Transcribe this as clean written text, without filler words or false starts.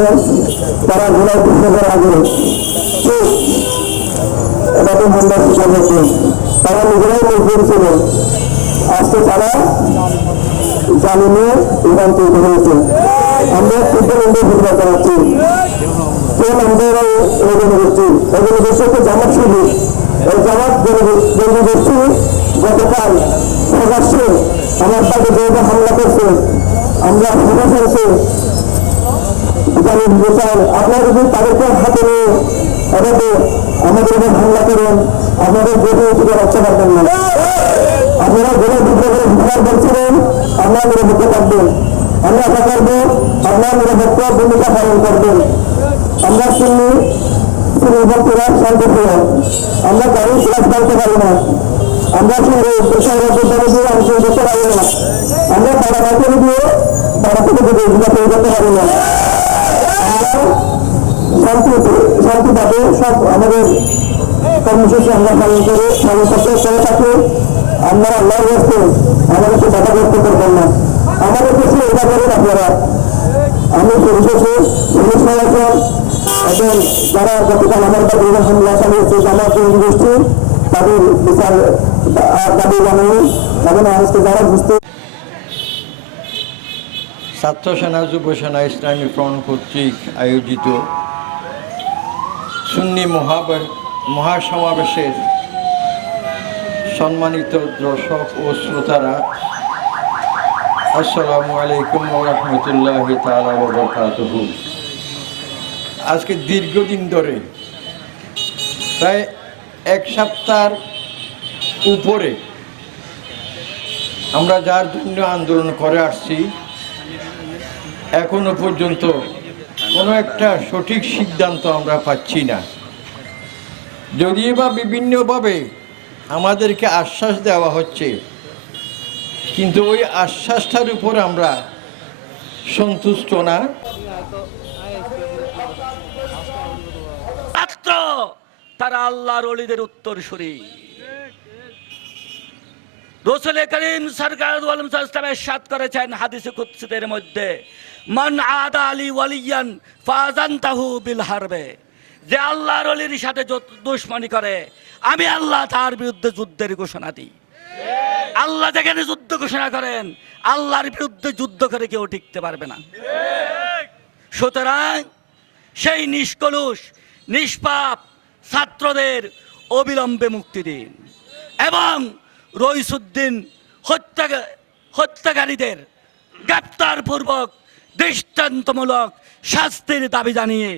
করেছেন তারা জেলায় কৃষকের আগে ঠিক এটাকে হামলা শিকার হয়েছেন। তারা নিজেরাই মজবুর ছিল, আজকে তারা জামিনে রূপান্তরিত হয়েছে। আমরা ফুটবল ফুটবল করাচ্ছি কোন আমাদের এই জনগোষ্ঠী হচ্ছে জামাত শিবির। এই জামাত জনগোষ্ঠী গতকাল প্রকাশ্যে আমার তাকে যেভাবে হামলা করছে, আমরা প্রকাশ্যে জানিয়ে দিতে চাই, আপনারা যদি তাদেরকে হাতে নিয়ে এভাবে আমাদের উপর হামলা করেন, আপনাদের গতি থেকে রক্ষা পারবেন না। আপনারা গড়ে বিদ্রোহ করে ভিড়ার বলছিলেন, আপনারা নিরাপত্তা থাকবেন। আমরা আশা করবো আপনারা নিরাপত্তা ভূমিকা পালন করবেন। আমরা ভক্তরা শান্তিপ্রিয়, আমরা গাড়ি ক্লাস করতে পারি না, আমরা সঙ্গে দিয়ে অংশগ্রহণ করতে পারি না, আমরা তারা বাইকে দিয়ে তারা থেকে এগুলো তৈরি করতে পারি না। শান্তিভাবে সব আমাদের কর্মসূচি আমরা পালন করে থাকি। আমরা আল্লাহর কাছে আমাদেরকে বাধাগ্রস্ত করবেন না। আমাদের কাছে এটা করেন আপনারা। আমি পরিশেষে পুলিশ এবং যারা গতকাল আমার বা হামলা চালিয়েছে জামাত গোষ্ঠী তাদের বিচার দাবি জানাই এবং আজকে যারা বুঝতে ছাত্র সেনা যুব সেনা ইসলামী ফ্রন্ট কর্তৃক আয়োজিত সুন্নি মহাসমাবেশের সম্মানিত দর্শক ও শ্রোতারা, আসসালামু আলাইকুম ওয়া রাহমাতুল্লাহি তাআলা ওয়া বারাকাতুহু। আজকে দীর্ঘদিন ধরে প্রায় এক সপ্তাহের উপরে আমরা যার জন্য আন্দোলন করে আসছি, এখনো পর্যন্ত কোনো একটা সঠিক সিদ্ধান্ত আমরা পাচ্ছি না। যদিও বা বিভিন্নভাবে আমাদেরকে আশ্বাস দেওয়া হচ্ছে, কিন্তু ওই আশ্বাসটার উপর আমরা সন্তুষ্ট না। ছাত্র তারা আল্লাহর ওলিদের উত্তরসূরি। রাসূল করিম সরকার আলম সাল্লাল্লাহু ইরশাদ করেছেন হাদিসে কুদসির মধ্যে, মান আদা আলী ওয়ালিয়ান ফাযানতাহু বিল হারবে, যে আল্লাহর ওলির সাথে দুশমনি করে আমি আল্লাহ তার বিরুদ্ধে যুদ্ধের ঘোষণা দিই। আল্লাহ যেখানে যুদ্ধ ঘোষণা করেন, আল্লাহর বিরুদ্ধে যুদ্ধ করে কেউ টিকতে পারবে না। সুতরাং সেই নিষ্কলুষ নিষ্পাপ ছাত্রদের অবিলম্বে মুক্তি দিন এবং রইসুদ্দিন হত্যাকারীদের গ্রেপ্তার পূর্বক দৃষ্টান্তমূলক শাস্তির দাবি জানিয়ে